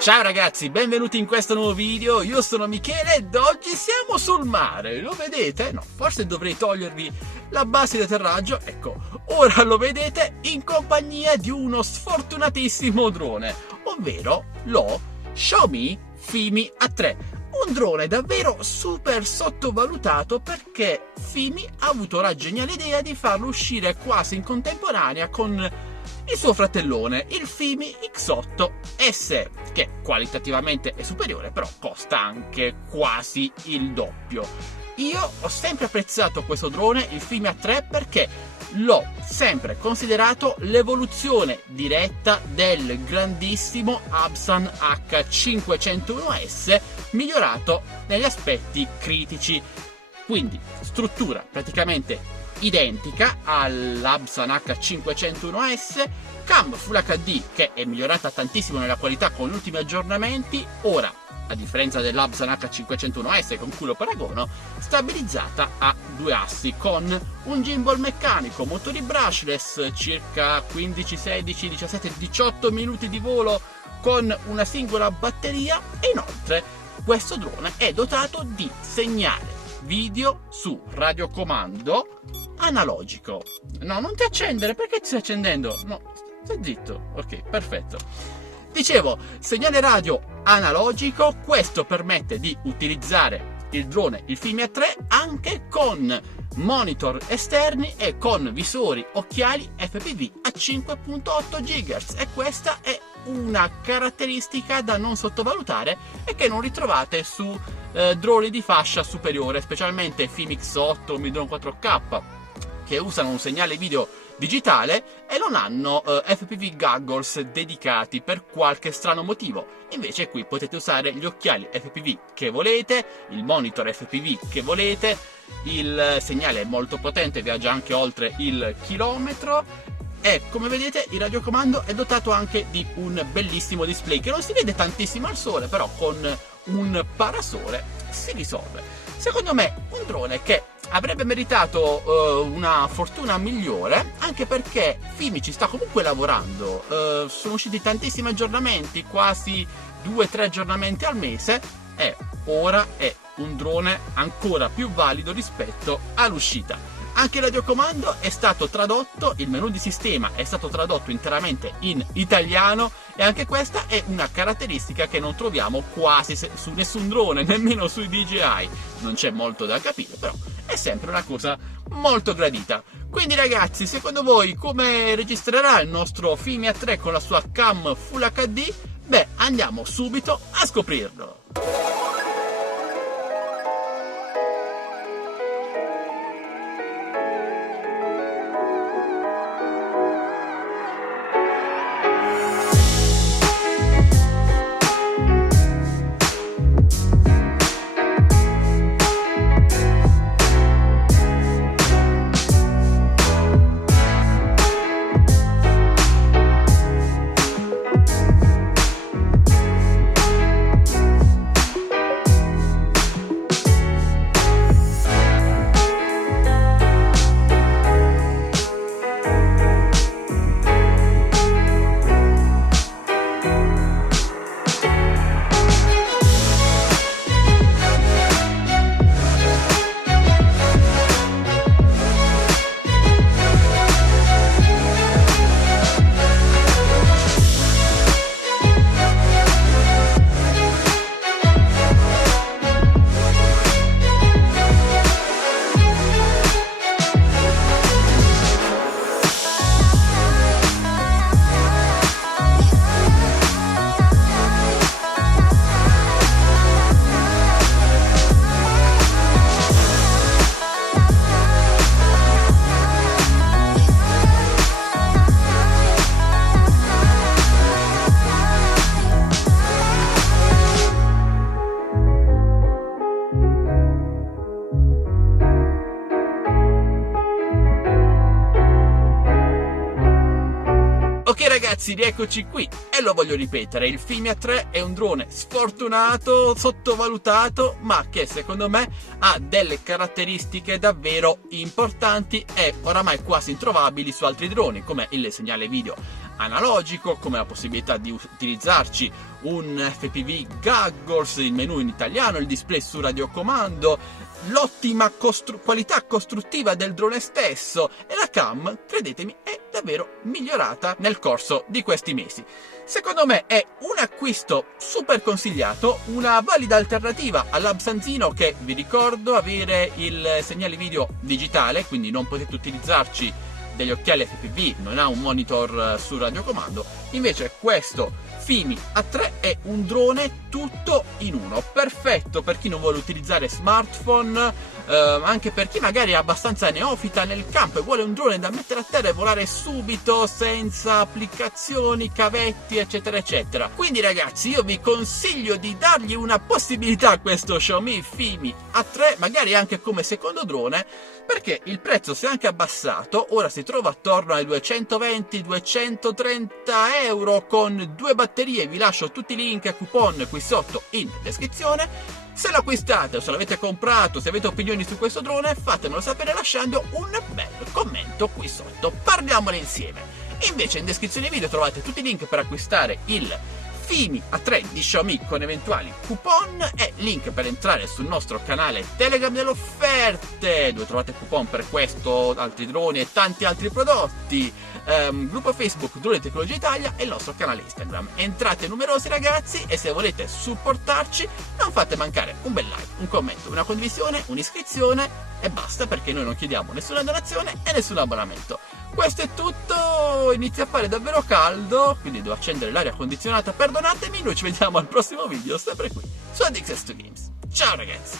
Ciao ragazzi, benvenuti in questo nuovo video. Io sono Michele ed oggi siamo sul mare. Lo vedete? No, forse dovrei togliervi la base di atterraggio. Ecco, ora lo vedete in compagnia di uno sfortunatissimo drone, ovvero lo Xiaomi Fimi A3. Un drone davvero super sottovalutato perché Fimi ha avuto la geniale idea di farlo uscire quasi in contemporanea con il suo fratellone, il Fimi X8S, che qualitativamente è superiore, però costa anche quasi il doppio. Io ho sempre apprezzato questo drone, il Fimi A3, perché l'ho sempre considerato l'evoluzione diretta del grandissimo Hubsan H501S migliorato negli aspetti critici. Quindi struttura praticamente identica all'Hubsan H501S, cam Full HD che è migliorata tantissimo nella qualità con gli ultimi aggiornamenti, ora a differenza dell'Hubsan H501S con cui lo paragono, stabilizzata a due assi con un gimbal meccanico, motori brushless, circa 15, 16, 17, 18 minuti di volo con una singola batteria e inoltre questo drone è dotato di segnale video su radiocomando analogico. No, non ti accendere, perché ti stai accendendo? No, stai zitto. Ok, perfetto. Dicevo, segnale radio analogico, questo permette di utilizzare il drone, il Fimi A3, anche con monitor esterni e con visori occhiali FPV a 5.8 GHz e questa è una caratteristica da non sottovalutare e che non ritrovate su droni di fascia superiore, specialmente Fimi X8 o Midrone 4K, che usano un segnale video digitale e non hanno FPV goggles dedicati per qualche strano motivo. Invece qui potete usare gli occhiali FPV che volete, il monitor FPV che volete, il segnale è molto potente, viaggia anche oltre il chilometro e come vedete il radiocomando è dotato anche di un bellissimo display che non si vede tantissimo al sole, però con un parasole si risolve. Secondo me un drone che avrebbe meritato una fortuna migliore, anche perché Fimi ci sta comunque lavorando, sono usciti tantissimi aggiornamenti, quasi 2-3 aggiornamenti al mese e ora è un drone ancora più valido rispetto all'uscita. Anche il radiocomando è stato tradotto, il menu di sistema è stato tradotto interamente in italiano e anche questa è una caratteristica che non troviamo quasi su nessun drone, nemmeno sui DJI. Non c'è molto da capire, però è sempre una cosa molto gradita. Quindi ragazzi, secondo voi come registrerà il nostro Fimi A3 con la sua cam Full HD? Beh, andiamo subito a scoprirlo. ragazzi, rieccoci qui e lo voglio ripetere, il Fimi A3 è un drone sfortunato, sottovalutato, ma che secondo me ha delle caratteristiche davvero importanti e oramai quasi introvabili su altri droni, come il segnale video analogico, come la possibilità di utilizzarci un FPV Gaggles, il menu in italiano, il display su radiocomando, l'ottima qualità costruttiva del drone stesso e la cam, credetemi, è davvero migliorata nel corso di questi mesi. Secondo me è un acquisto super consigliato, una valida alternativa all'Absanzino, che vi ricordo avere il segnale video digitale, quindi non potete utilizzarci degli occhiali FPV, non ha un monitor su radiocomando. Invece questo Fimi A3 è un drone tutto in uno, perfetto per chi non vuole utilizzare smartphone, anche per chi magari è abbastanza neofita nel campo e vuole un drone da mettere a terra e volare subito senza applicazioni, cavetti eccetera eccetera. Quindi ragazzi, io vi consiglio di dargli una possibilità a questo Xiaomi Fimi A3, magari anche come secondo drone, perché il prezzo si è anche abbassato, ora si trova attorno ai 220-230 euro con 2 batterie. Vi lascio tutti i link e coupon qui sotto in descrizione. Se l'acquistate o se l'avete comprato, se avete opinioni su questo drone, fatemelo sapere lasciando un bel commento qui sotto, parliamone insieme. Invece in descrizione video trovate tutti i link per acquistare il Fimi A3 di Xiaomi con eventuali coupon e link per entrare sul nostro canale Telegram delle offerte, dove trovate coupon per questo, altri droni e tanti altri prodotti, gruppo Facebook Droni Tecnologia Italia e il nostro canale Instagram. Entrate numerosi ragazzi, e se volete supportarci non fate mancare un bel like, un commento, una condivisione, un'iscrizione e basta, perché noi non chiediamo nessuna donazione e nessun abbonamento. Questo è tutto, inizia a fare davvero caldo, quindi devo accendere l'aria condizionata, perdonatemi. Noi ci vediamo al prossimo video, sempre qui su AddXS2Games. Ciao ragazzi!